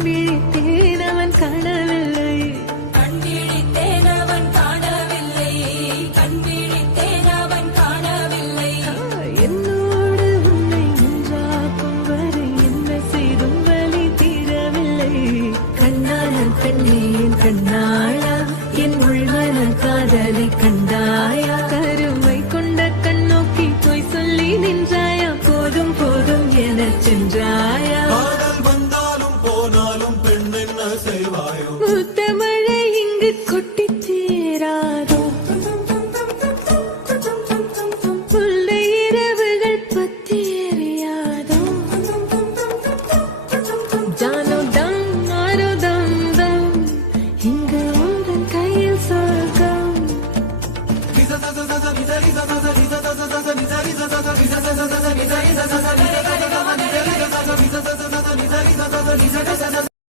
விழித்தேன் அவன் காணவில்லை, கண் விழித்தேன் அவன் காணவில்லை, கண் விழித்தேன் அவன் காணவில்லை. என்னோடு உன்னை ஒன்றாக்கும் வரை என்ன செய்தும் வலி தீரவில்லை. கண்ணான பெண்ணே என் கண்ணாளா, என் உள்மன காதலை கண்டாயா? கருமை கொண்ட கண்ணோக்கி போய் சொல்லி நின்